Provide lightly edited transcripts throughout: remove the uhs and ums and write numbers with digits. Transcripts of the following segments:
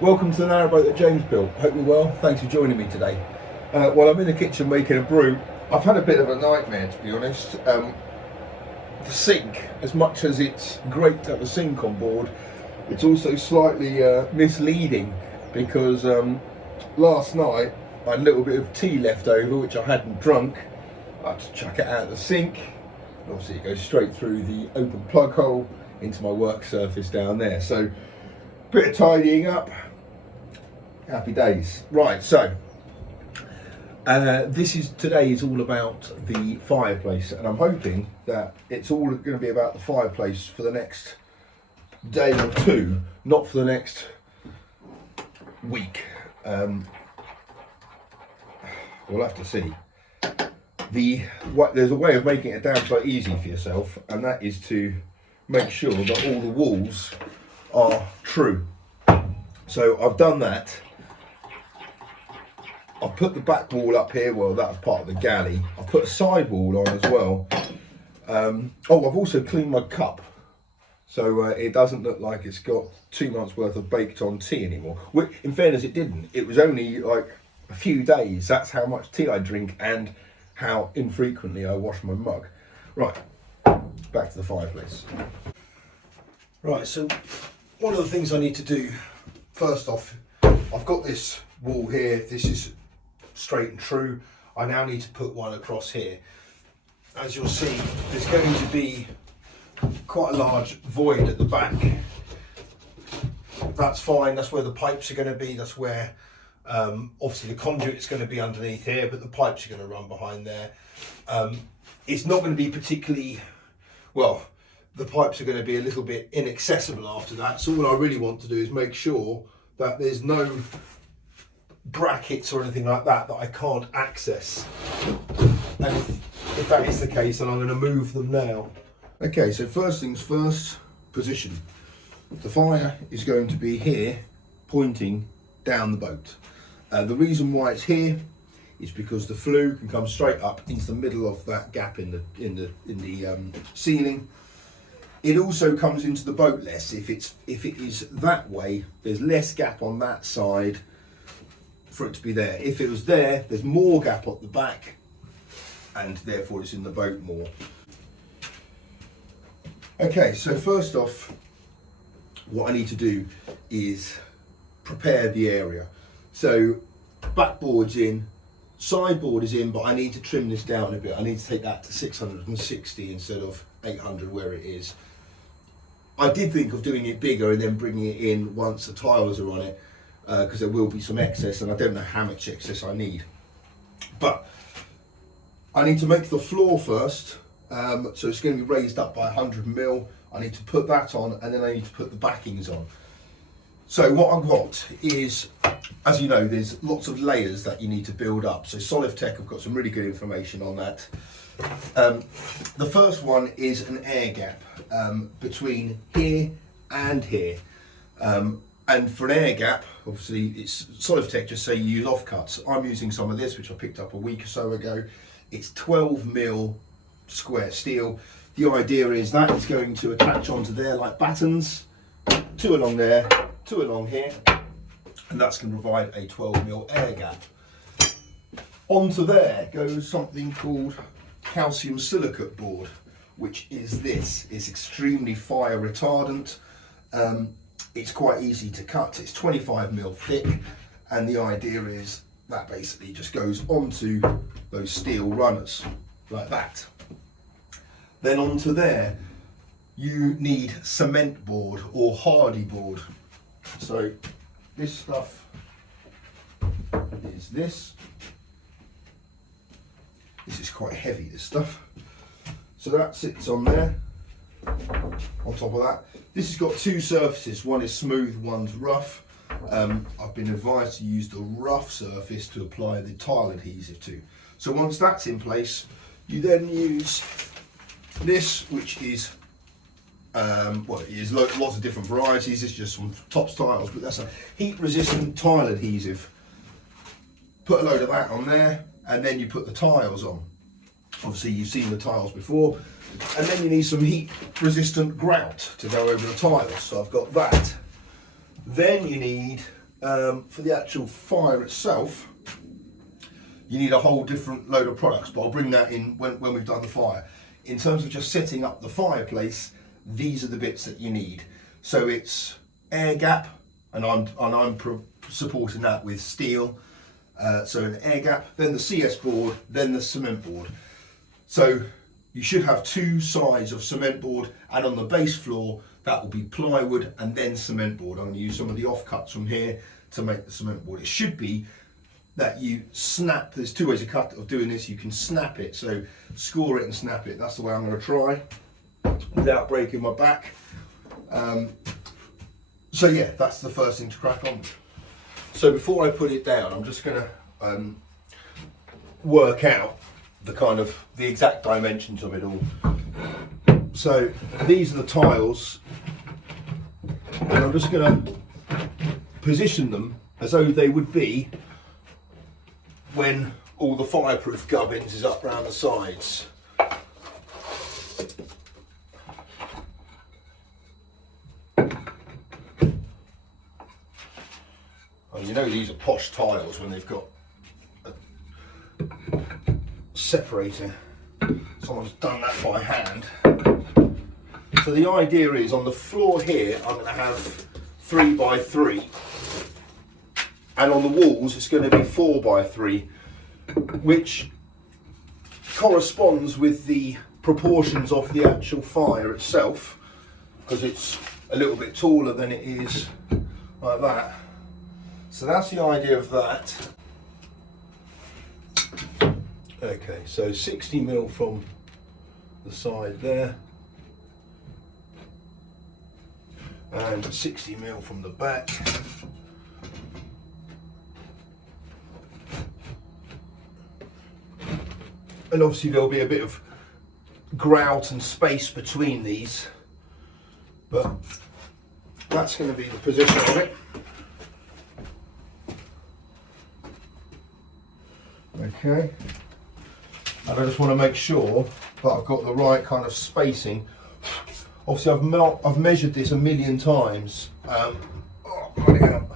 Welcome to the Narrowboat that James built. Hope you're well. Thanks for joining me today. While I'm in the kitchen making a brew, I've had a bit of a nightmare, to be honest. The sink, as much as it's great to have a sink on board, it's also slightly misleading because last night I had a little bit of tea left over which I hadn't drunk. I had to chuck it out of the sink. Obviously it goes straight through the open plug hole into my work surface down there. So bit of tidying up, happy days. Right, so today is all about the fireplace, and I'm hoping that it's all going to be about the fireplace for the next day or two, not for the next week. We'll have to see. There's a way of making it damn sight easy for yourself, and that is to make sure that all the walls are true. So I've done that. I've put the back wall up here. Well, that was part of the galley. I've put a side wall on as well. I've also cleaned my cup, so it doesn't look like it's got 2 months worth of baked on tea anymore. Which, in fairness, it didn't. It was only like a few days. That's how much tea I drink and how infrequently I wash my mug. Right, back to the fireplace. Right, so one of the things I need to do, first off, I've got this wall here. This is straight and true. I now need to put one across here. As you'll see, there's going to be quite a large void at the back. That's fine. That's where the pipes are going to be. That's where obviously the conduit's going to be underneath here, but the pipes are going to run behind there. It's not going to be particularly, well, the pipes are going to be a little bit inaccessible after that. So all I really want to do is make sure that there's no brackets or anything like that that I can't access. And if that is the case, then I'm going to move them now. Okay, so first things first, position. The fire is going to be here, pointing down the boat. The reason why it's here is because the flue can come straight up into the middle of that gap in the ceiling. It also comes into the boat less. If it is that way, there's less gap on that side for it to be there. If it was there, there's more gap at the back, and therefore it's in the boat more. Okay, so first off, what I need to do is prepare the area. So backboard's in, sideboard is in, but I need to trim this down a bit. I need to take that to 660 instead of 800 where it is. I did think of doing it bigger and then bringing it in once the tiles are on it, because there will be some excess and I don't know how much excess I need. But I need to make the floor first, so it's going to be raised up by 100mm. I need to put that on, and then I need to put the backings on. So what I've got is, as you know, there's lots of layers that you need to build up. So Solivtech have got some really good information on that. The first one is an air gap between here and here. And for an air gap, obviously, it's Solivtech just say you use offcuts. I'm using some of this, which I picked up a week or so ago. It's 12mm square steel. The idea is that it's going to attach onto there like battens, 2 along there, 2 along here, and that's going to provide a 12mm air gap. Onto there goes something called calcium silicate board, which is this. It's extremely fire retardant. It's quite easy to cut. It's 25mm thick, and the idea is that basically just goes onto those steel runners like that. Then onto there you need cement board or hardy board. So this stuff is this. This is quite heavy, this stuff. So that sits on there, on top of that. This has got 2 surfaces, one is smooth, one's rough. I've been advised to use the rough surface to apply the tile adhesive to. So once that's in place, you then use this, which is, well, it is lots of different varieties. This is just some Tops tiles, but that's a heat resistant tile adhesive. Put a load of that on there, and then you put the tiles on. Obviously you've seen the tiles before, and then you need some heat resistant grout to go over the tiles, so I've got that. Then you need for the actual fire itself, you need a whole different load of products, but I'll bring that in when we've done the fire. In terms of just setting up the fireplace, these are the bits that you need. So it's air gap, and I'm supporting that with steel. So an air gap, then the CS board, then the cement board. So you should have two sides of cement board, and on the base floor that will be plywood and then cement board. I'm going to use some of the offcuts from here to make the cement board. It should be that you snap, there's two ways of doing this. You can snap it, so score it and snap it. That's the way I'm going to try without breaking my back. So yeah, that's the first thing to crack on with. So before I put it down, I'm just going to work out the exact dimensions of it all. So these are the tiles, and I'm just going to position them as though they would be when all the fireproof gubbins is up around the sides. And you know these are posh tiles when they've got a separator. Someone's done that by hand. So the idea is, on the floor here I'm going to have 3 by 3, and on the walls it's going to be 4 by 3, which corresponds with the proportions of the actual fire itself, because it's a little bit taller than it is like that. So that's the idea of that. Okay, so 60mm from the side there, and 60mm from the back. And obviously there'll be a bit of grout and space between these, but that's going to be the position of it. Okay, and I just want to make sure that I've got the right kind of spacing. Obviously I've measured this a million times. Oh, bloody hell.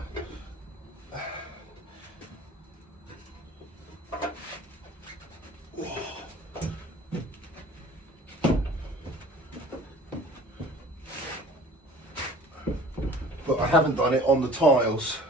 But I haven't done it on the tiles.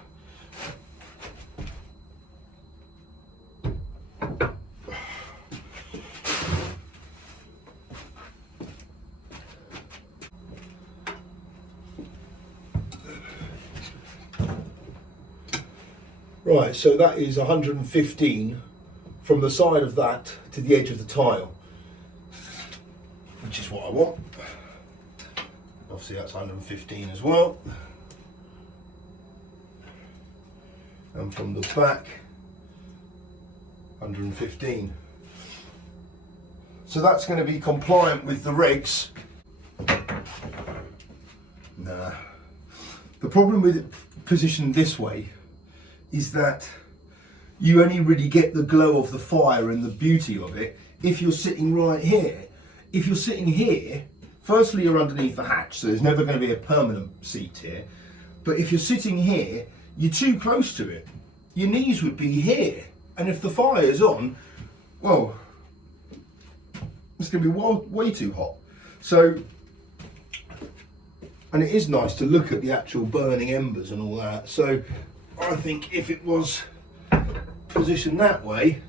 Right, so that is 115 from the side of that to the edge of the tile, which is what I want. Obviously that's 115 as well. And from the back, 115. So that's going to be compliant with the regs. Nah. The problem with it positioned this way is that you only really get the glow of the fire and the beauty of it if you're sitting right here. If you're sitting here, firstly you're underneath the hatch, so there's never going to be a permanent seat here. But if you're sitting here, you're too close to it. Your knees would be here, and if the fire's on, well, it's going to be way too hot. So, and it is nice to look at the actual burning embers and all that. So I think if it was positioned that way,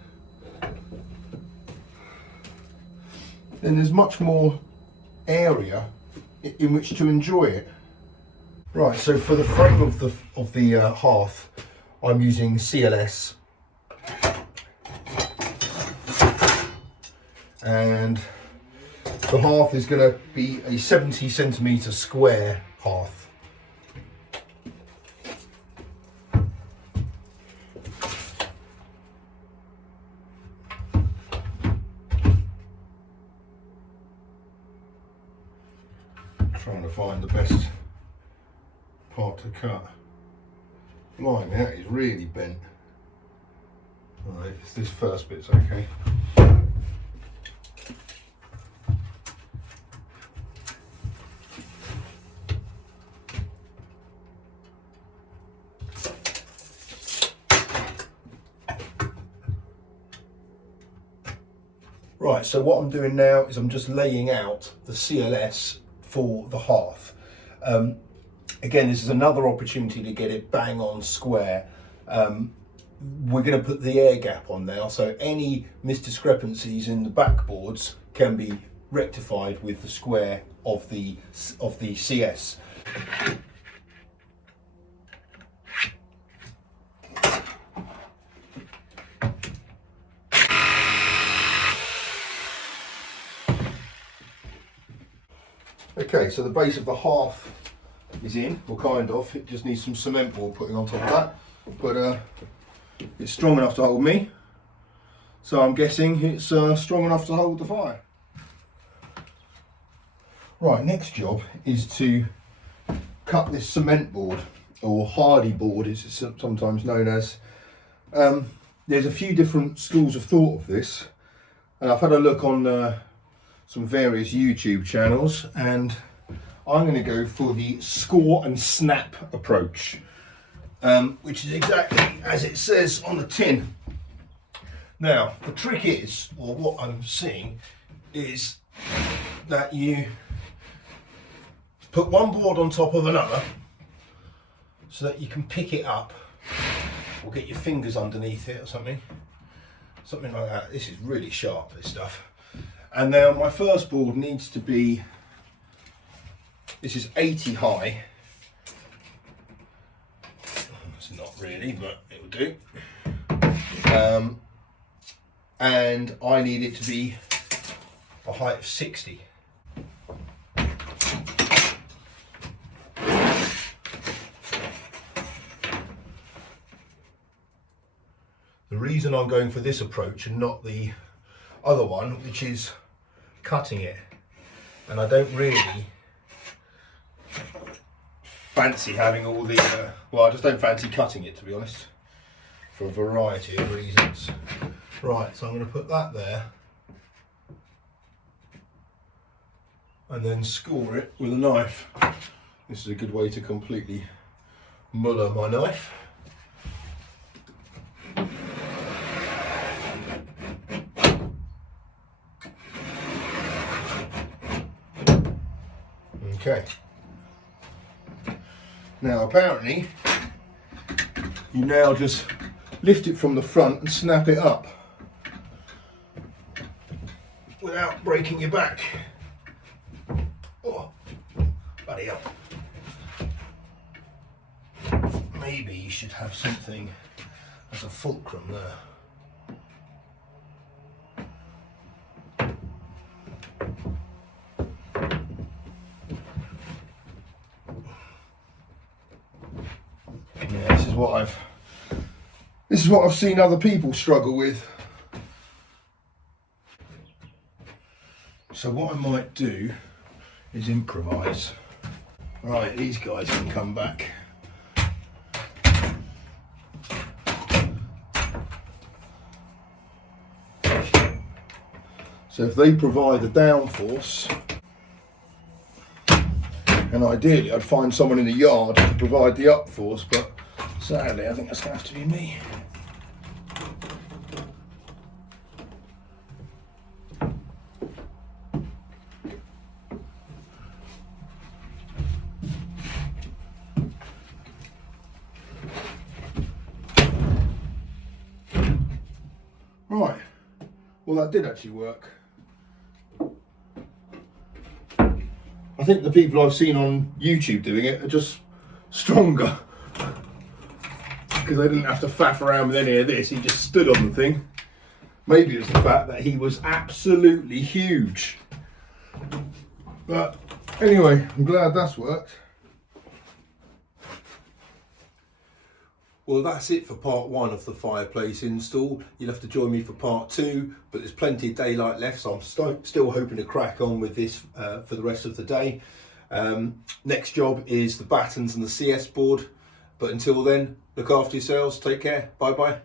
then there's much more area in which to enjoy it. Right, so for the frame of the hearth, I'm using CLS, and the hearth is going to be a 70cm square hearth. Trying to find the best part to cut. Blimey, that is really bent. Alright, this first bit's okay. Right, so what I'm doing now is I'm just laying out the CLS for the hearth. Again, this is another opportunity to get it bang on square. We're going to put the air gap on now, so any misdiscrepancies in the backboards can be rectified with the square of the CS. Okay, so the base of the hearth is in, or kind of. It just needs some cement board putting on top of that, but it's strong enough to hold me, so I'm guessing it's strong enough to hold the fire. Right, next job is to cut this cement board, or hardy board as it's sometimes known as. There's a few different schools of thought of this, and I've had a look on some various YouTube channels, and I'm going to go for the score and snap approach, which is exactly as it says on the tin. Now, the trick is, or what I'm seeing, is that you put one board on top of another so that you can pick it up or get your fingers underneath it or something like that. This is really sharp, this stuff. And now my first board needs to be, this is 80 high. It's not really, but it will do. And I need it to be a height of 60. The reason I'm going for this approach and not the other one, which is cutting it, and I don't really fancy having all the well, I just don't fancy cutting it, to be honest, for a variety of reasons. Right, so I'm going to put that there and then score it with a knife. This is a good way to completely muller my knife. Okay. Now apparently you now just lift it from the front and snap it up without breaking your back. Oh, bloody hell. Maybe you should have something as a fulcrum there. Yeah, this is what I've seen other people struggle with. So what I might do is improvise. Right, these guys can come back. So if they provide the downforce, and ideally I'd find someone in the yard to provide the upforce, but sadly I think that's going to have to be me. Right, well that did actually work. I think the people I've seen on YouTube doing it are just stronger, because they didn't have to faff around with any of this. He just stood on the thing. Maybe it's the fact that he was absolutely huge. But anyway, I'm glad that's worked. Well, that's it for part one of the fireplace install. You'll have to join me for part two, but there's plenty of daylight left, so I'm still hoping to crack on with this for the rest of the day. Next job is the battens and the CS board, but until then, look after yourselves, take care, bye bye.